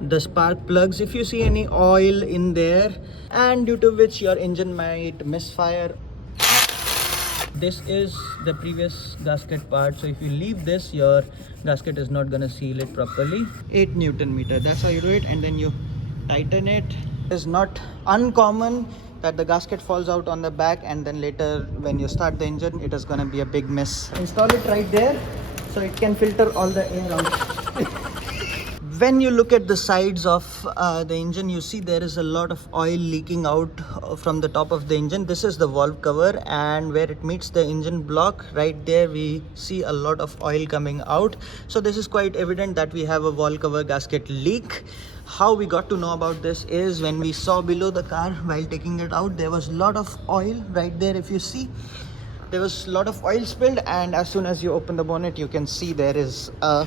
the spark plugs if you see any oil in there, and due to which your engine might misfire. This is the previous gasket part, so if you leave this, your gasket is not gonna seal it properly. 8 Newton meter, that's how you do it, and then you tighten it. It's not uncommon that the gasket falls out on the back, and then later when you start the engine it is gonna be a big mess. Install it right there so it can filter all the air out. When you look at the sides of the engine, you see there is a lot of oil leaking out from the top of the engine. This is the valve cover, and where it meets the engine block, right there we see a lot of oil coming out. So this is quite evident that we have a valve cover gasket leak. How we got to know about this is when we saw below the car while taking it out, there was a lot of oil right there. If you see, there was a lot of oil spilled, and as soon as you open the bonnet, you can see there is a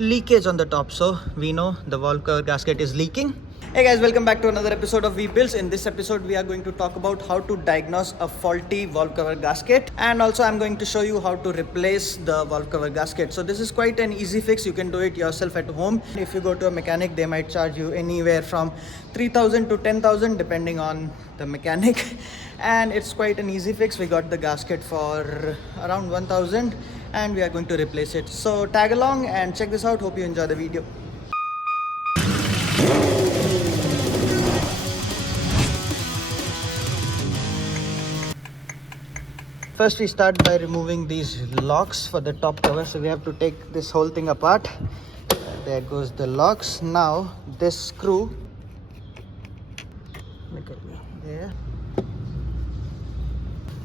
leakage on the top, so we know the valve cover gasket is leaking. Hey guys, welcome back to another episode of V-Builds. In this episode we are going to talk about how to diagnose a faulty valve cover gasket, and also I'm going to show you how to replace the valve cover gasket. So this is quite an easy fix. You can do it yourself at home. If you go to a mechanic, they might charge you anywhere from 3,000 to 10,000 depending on the mechanic, and it's quite an easy fix. We got the gasket for around 1,000 and we are going to replace it. So tag along and check this out. Hope you enjoy the video. First we start by removing these locks for the top cover. So we have to take this whole thing apart. There goes the locks. Now this screw, look at me there.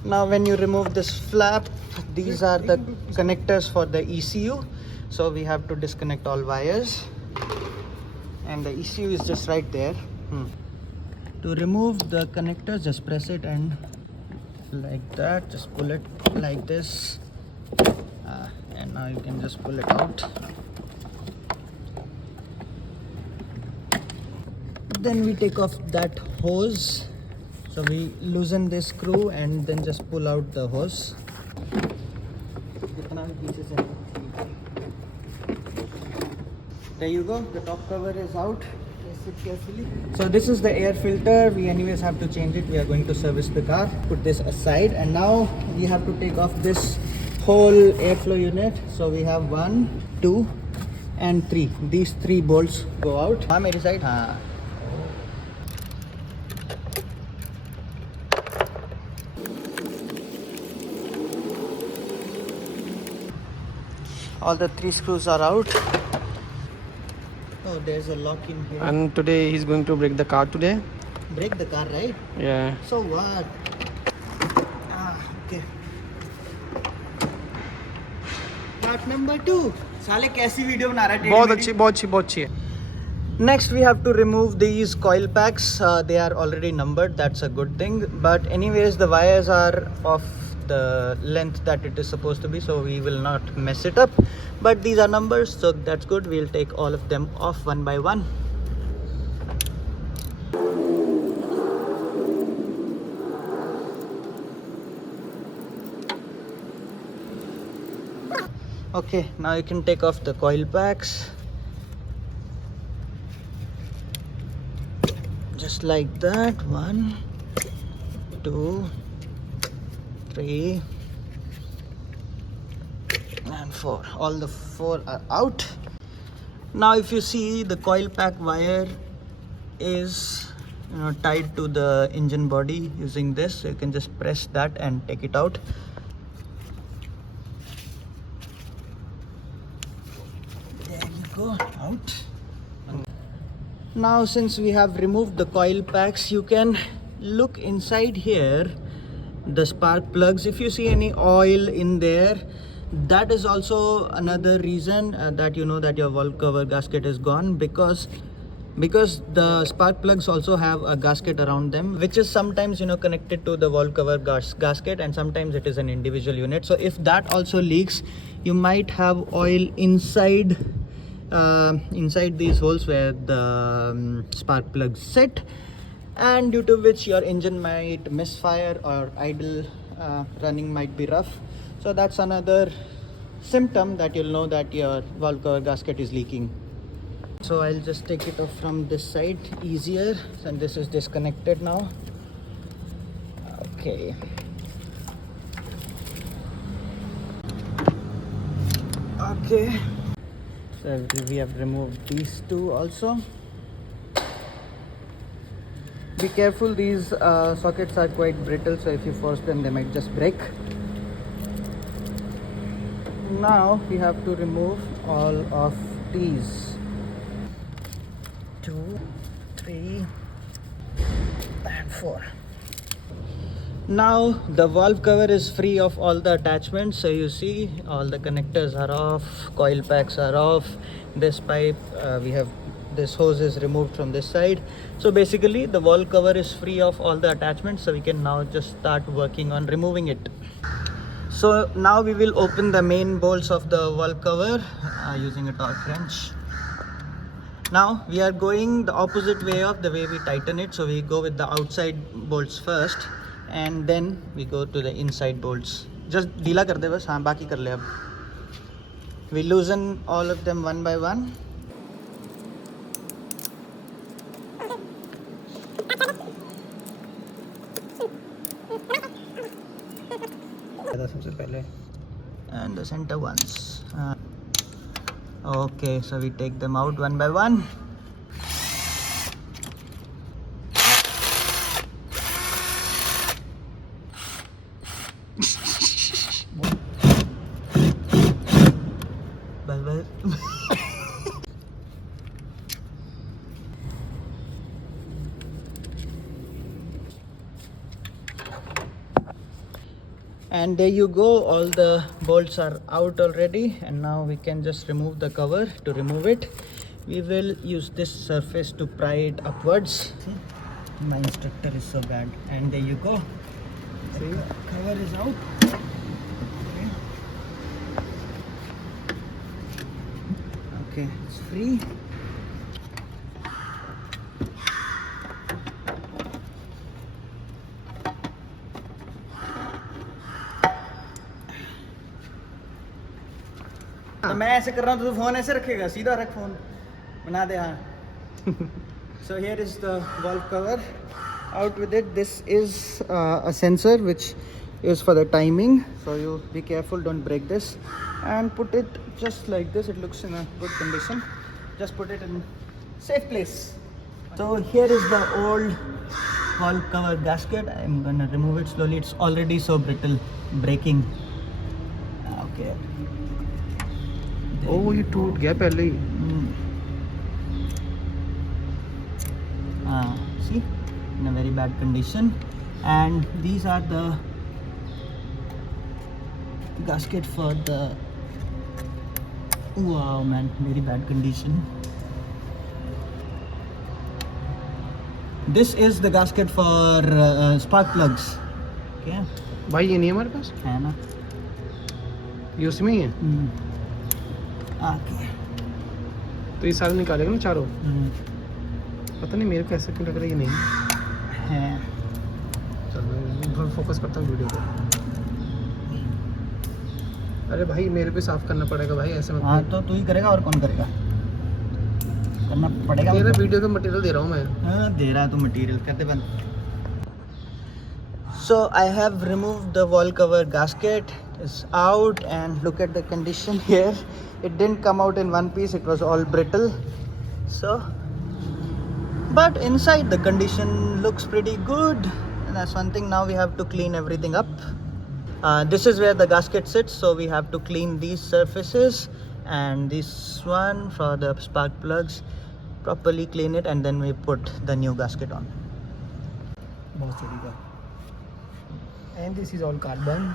Now when you remove this flap, these are the connectors for the ECU. So we have to disconnect all wires, and the ECU is just right there. To remove the connectors, just press it and like that, just pull it like this, and now you can just pull it out. Then we take off that hose. So we loosen this screw and then just pull out the hose. There you go, the top cover is out. Place it carefully. So this is the air filter. We anyways have to change it. We are going to service the car. Put this aside, and now we have to take off this whole airflow unit. So we have 1, 2 and 3. These 3 bolts go out. Meri side, all the 3 screws are out. Oh, there's a lock in here. And today he's going to break the car today. Break the car, right? Yeah. So what? Okay. Part number 2. साले कैसी video बना रहा है? बहुत अच्छी है. Next we have to remove these coil packs. They are already numbered. That's a good thing. But anyways, the wires are of the length that it is supposed to be, so we will not mess it up. But these are numbers, so that's good. We'll take all of them off one by one. Okay, now you can take off the coil packs. Just like that. 1, 2, 3 and 4. All the 4 are out. Now if you see, the coil pack wire is tied to the engine body using this, so you can just press that and take it out. There you go, out. Now since we have removed the coil packs, you can look inside here, the spark plugs. If you see any oil in there, that is also another reason that you know that your valve cover gasket is gone, because the spark plugs also have a gasket around them, which is sometimes connected to the valve cover gasket, and sometimes it is an individual unit. So if that also leaks, you might have oil inside these holes where the spark plugs sit, and due to which your engine might misfire or idle running might be rough. So that's another symptom that you'll know that your valve cover gasket is leaking. So I'll just take it off from this side, easier, and this is disconnected now. Okay. Okay. So we have removed these two also. Be careful, these sockets are quite brittle, so if you force them they might just break. Now we have to remove all of these. 2, 3 and 4. Now the valve cover is free of all the attachments, so you see all the connectors are off, coil packs are off, this pipe we have, this hose is removed from this side. So basically the valve cover is free of all the attachments, so we can now just start working on removing it. So now we will open the main bolts of the valve cover using a torque wrench. Now we are going the opposite way of the way we tighten it, so we go with the outside bolts first and then we go to the inside bolts. Just ढीला कर दे बस, हाँ बाकी कर ले अब. We loosen all of them one by one. सबसे पहले and the center ones. Okay, so we take them out one by one. Bye. And there you go, all the bolts are out already, and now we can just remove the cover. To remove it, we will use this surface to pry it upwards. See? My instructor is so bad. And there you go, the cover is out. Okay, it's free. तो मैं ऐसे कर रहा हूँ तो phone ऐसे रखेगा, सीधा रख फोन, बना दे हाँ. So here is the valve cover. Out with it. This is a sensor which is for the timing, so you be careful, don't break this, and put it just like this. It looks in a good condition. Just put it in safe place. So here is the old valve cover gasket. I'm gonna remove it slowly. It's already so brittle, breaking. Okay. Oh, ये टूट गया पहले ही. See, in a very bad condition. And these are the gasket for the, wow man, very bad condition. This is the gasket for spark plugs. Okay. भाई ये नहीं है हमारे पास? है ना? ये उसमें ही है? Okay. तो ये सारे निकालेगा ना चारों? पता नहीं मेरे को ऐसा क्यों लग रहा है ये नहीं है. चल मैं फोकस करता हूँ वीडियो पे. अरे भाई मेरे पे साफ करना पड़ेगा भाई, ऐसे मत. हाँ तो तू ही करेगा और कौन करेगा? करना पड़ेगा. तेरा वीडियो का मटेरियल दे रहा हूँ मैं. हाँ दे रहा तू मटेरियल, करते बंद. So I have removed the valve cover gasket. It's out, and look at the condition here. It didn't come out in one piece, it was all brittle. So, but inside the condition looks pretty good, and that's one thing. Now we have to clean everything up. This is where the gasket sits, so we have to clean these surfaces and this one for the spark plugs, properly clean it, and then we put the new gasket on. And this is all carbon.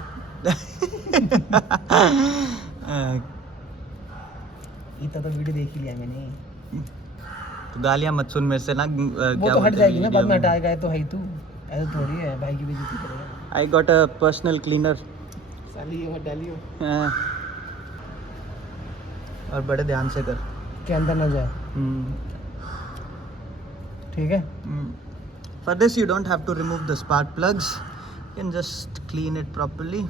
इतना तो video देख ही लिया मैंने. तो गालियां मत सुन मेरे से ना. वो तो हट जाएगी ना बाद में, हटाएगा तो है ही तू. ऐसा थोड़ी है, भाई की बेइज्जती करेगा. I got a personal cleaner. साली ये मत डालियो. और बड़े ध्यान से कर के अंदर ना जाए. ठीक है. For this you don't have to remove the spark plugs. You can just clean it properly.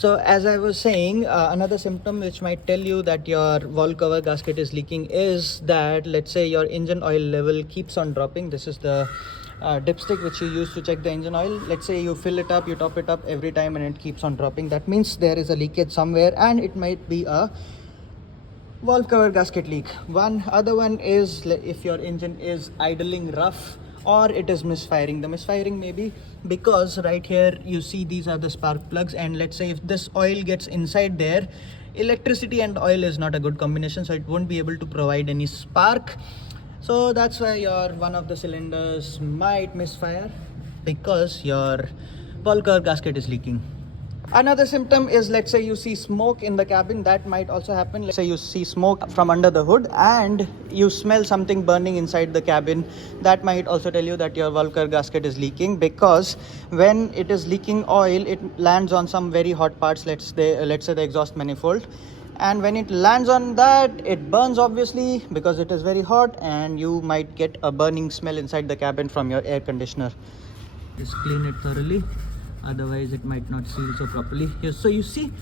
So as I was saying, another symptom which might tell you that your valve cover gasket is leaking is that, let's say, your engine oil level keeps on dropping. This is the dipstick which you use to check the engine oil. Let's say you fill it up, you top it up every time and it keeps on dropping. That means there is a leakage somewhere, and it might be a valve cover gasket leak. One other one is if your engine is idling rough or it is misfiring. The misfiring may be because right here you see these are the spark plugs, and let's say if this oil gets inside there, electricity and oil is not a good combination, so it won't be able to provide any spark. So that's why your one of the cylinders might misfire, because your valve cover gasket is leaking. Another symptom is, let's say you see smoke in the cabin. That might also happen. Let's say you see smoke from under the hood and you smell something burning inside the cabin. That might also tell you that your valve cover gasket is leaking, because when it is leaking oil, it lands on some very hot parts, let's say the exhaust manifold. And when it lands on that, it burns, obviously, because it is very hot, and you might get a burning smell inside the cabin from your air conditioner. Just clean it thoroughly, otherwise it might not seal so properly. So you see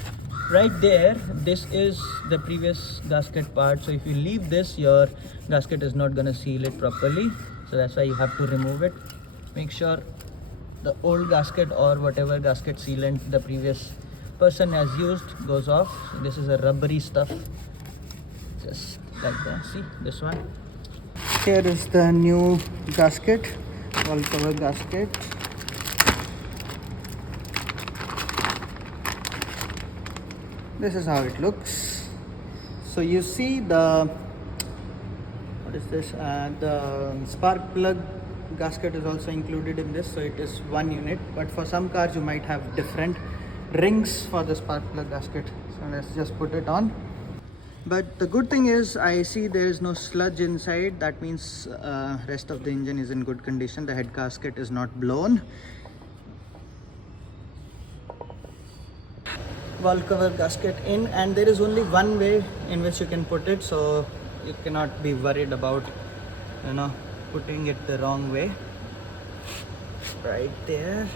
right there, this is the previous gasket part. So if you leave this, your gasket is not gonna seal it properly, so that's why you have to remove it. Make sure the old gasket or whatever gasket sealant the previous person has used goes off. So this is a rubbery stuff, just like that. See this one here is the new gasket, valve cover gasket. This is how it looks. So you see the, what is this, the spark plug gasket is also included in this, so it is one unit. But for some cars you might have different rings for the spark plug gasket. So let's just put it on. But the good thing is, I see there is no sludge inside. That means rest of the engine is in good condition. The head gasket is not blown. Valve cover gasket in, and there is only one way in which you can put it, so you cannot be worried about putting it the wrong way. Right there,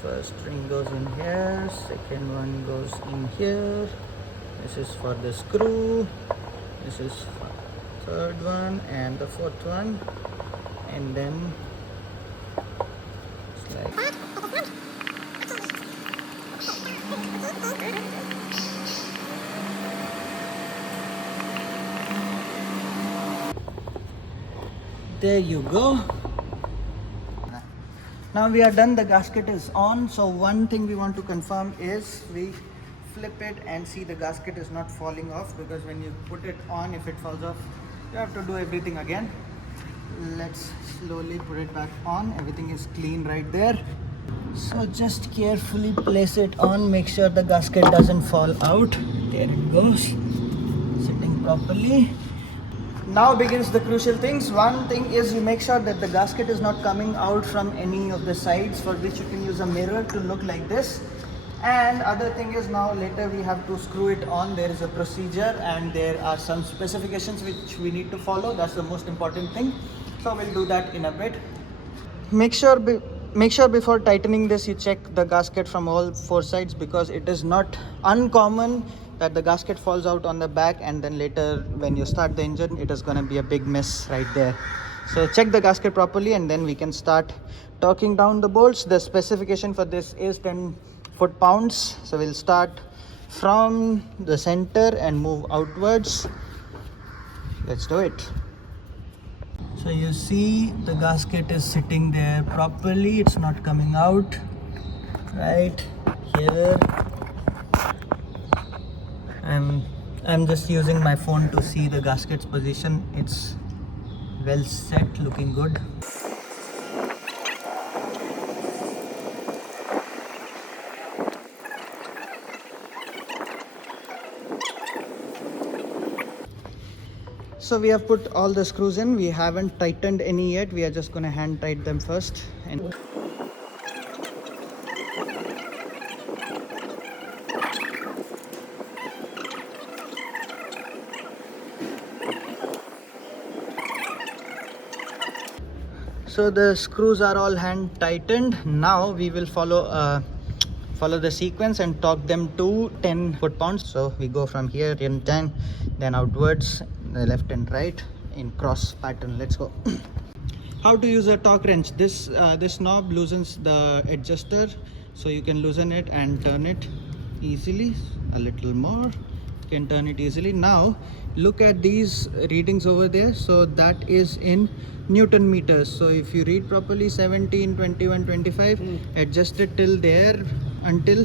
first ring goes in here, second one goes in here. This is for the screw, this is for the third one and the fourth one, and then it's like there you go. Now we are done, the gasket is on. So one thing we want to confirm is we flip it and see the gasket is not falling off, because when you put it on, if it falls off, you have to do everything again. Let's slowly put it back on. Everything is clean right there. So just carefully place it on, make sure the gasket doesn't fall out. There it goes, sitting properly. Now begins the crucial things. One thing is, you make sure that the gasket is not coming out from any of the sides, for which you can use a mirror to look like this. And other thing is, now later we have to screw it on. There is a procedure and there are some specifications which we need to follow. That's the most important thing. So we'll do that in a bit. Make sure before tightening this, you check the gasket from all four sides, because it is not uncommon that the gasket falls out on the back, and then later when you start the engine, it is going to be a big mess right there. So check the gasket properly, and then we can start torquing down the bolts. The specification for this is 10 foot-pounds. So we'll start from the center and move outwards. Let's do it. So you see the gasket is sitting there properly. It's not coming out right here. I'm just using my phone to see the gasket's position. It's well set, looking good. So we have put all the screws in. We haven't tightened any yet. We are just going to hand tighten them first. And so the screws are all hand tightened. Now we will follow a follow the sequence and torque them to 10 foot-pounds. So we go from here in 10, then outwards, left and right in cross pattern. Let's go. How to use a torque wrench? This knob loosens the adjuster, so you can loosen it and turn it easily. A little more, you can turn it easily. Now look at these readings over there. So that is in Newton meters. So if you read properly 17, 21, 25, adjust it till there until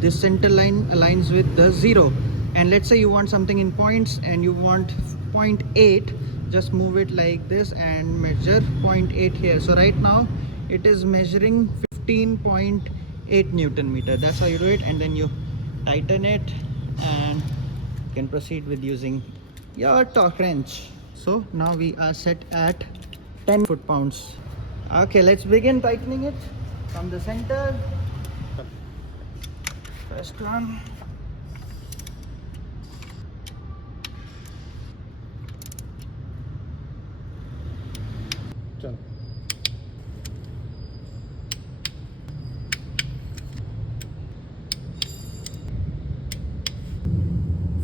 this center line aligns with the 0. And let's say you want something in points and you want 0.8, just move it like this and measure 0.8 here. So right now it is measuring 15.8 Newton meter. That's how you do it, and then you tighten it and you can proceed with using your torque wrench. So now we are set at 10 foot-pounds. Okay, let's begin tightening it from the center. First one. चलो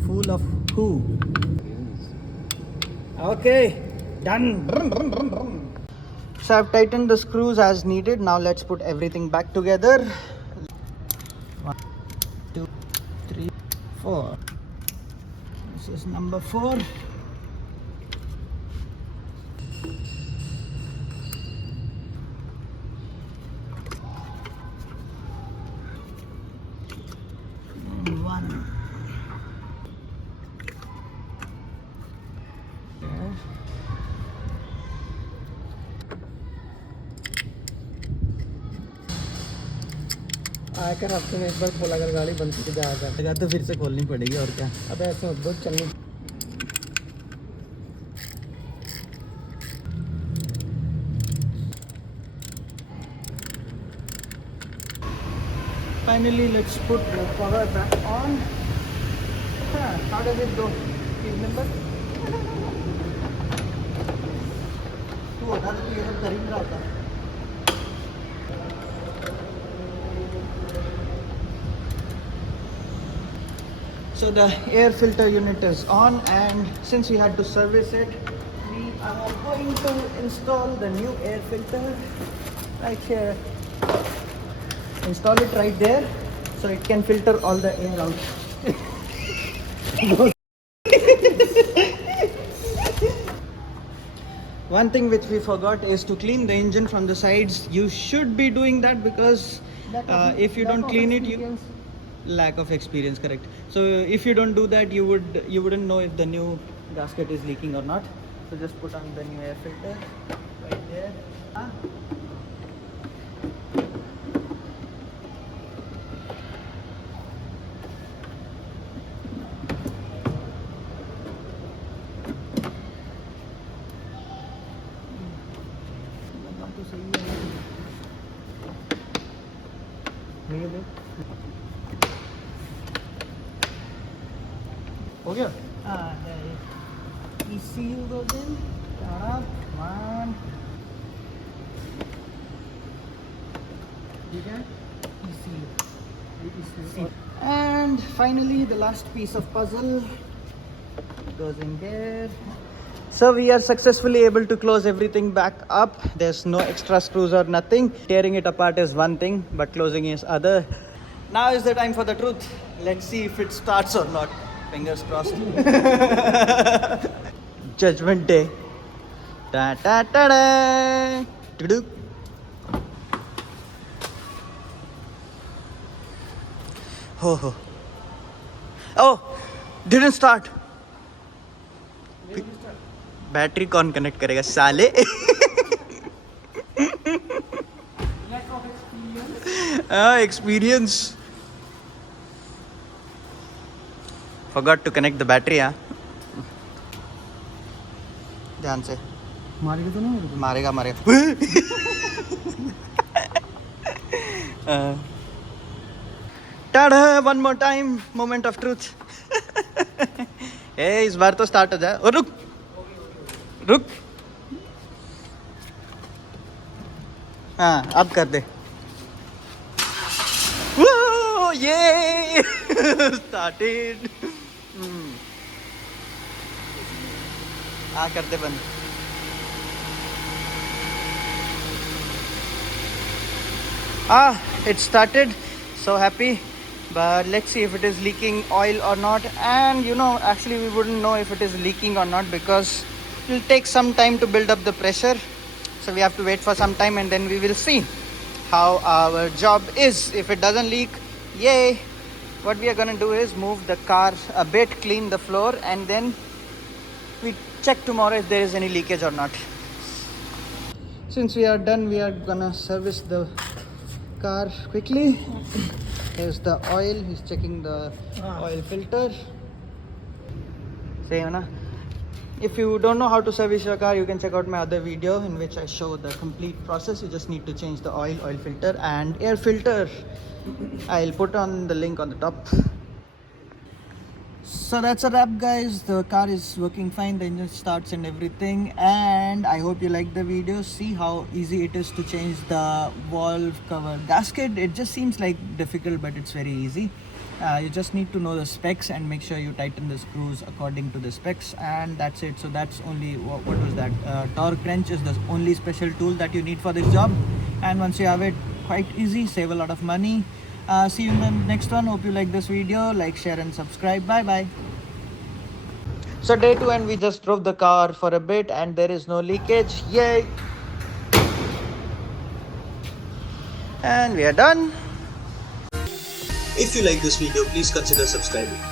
Full of who? Okay, done. So I've tightened the screws as needed. Now let's put everything back together. 1, 2, 3, 4. This is number 4. And 1. There. आकर हफ्ते में एक बार खोला कर गाड़ी बंद करके जाया कर। लगा तो फिर से खोलनी पड़ेगी और क्या। अबे ऐसे मत बोल, चलनी। Finally, let's put the cover back on. How does it go? You remember? तू होता तो ये सब कर ही नहीं रहा था. So the air filter unit is on, and since we had to service it, we are going to install the new air filter right here. Install it right there so it can filter all the air out. One thing which we forgot is to clean the engine from the sides. You should be doing that because if you don't clean it, you lack of experience, correct. So if you don't do that, you wouldn't know if the new gasket is leaking or not. So just put on the new air filter right there. हो गया? The ECU goes in. Come on. ECU. And finally, the last piece of puzzle goes in there. So we are successfully able to close everything back up. There's no extra screws or nothing. Tearing it apart is one thing, but closing is other. Now is the time for the truth. Let's see if it starts or not. Fingers crossed. Judgment day. Ta ta ta da. Tuduk. Oh, oh, didn't start. Battery कौन connect करेगा साले? Experience. Forgot to connect the battery. ध्यान से. मारेगा तो नहीं? मारेगा मारेगा. tada, one more time. Moment of truth. इस बार तो स्टार्ट हो जाए. और रुक. हाँ, अब कर दे. yay! Started. करते बंद. It started. So happy. But let's see if it is leaking oil or not. And you know, actually we wouldn't know if it is leaking or not because it will take some time to build up the pressure. So we have to wait for some time and then we will see how our job is. If it doesn't leak, yay. What we are going to do is move the car a bit, clean the floor, and then we check tomorrow if there is any leakage or not. Since we are done, we are gonna service the car quickly. Here's the oil. He's checking the oil filter. Same na. If you don't know how to service your car, you can check out my other video in which I show the complete process. You just need to change the oil filter and air filter. I'll put on the link on the top. So that's a wrap, guys. The car is working fine, the engine starts and everything, and I hope you like the video. See how easy it is to change the valve cover gasket. It just seems like difficult, but it's very easy. You just need to know the specs and make sure you tighten the screws according to the specs, and that's it. So that's only what was that, torque wrench is the only special tool that you need for this job, and once you have it, quite easy, save a lot of money. See you in the next one. Hope you like this video. Like, share and subscribe. Bye bye. So day 2 and we just drove the car for a bit and there is no leakage. Yay. And we are done. If you like this video, please consider subscribing.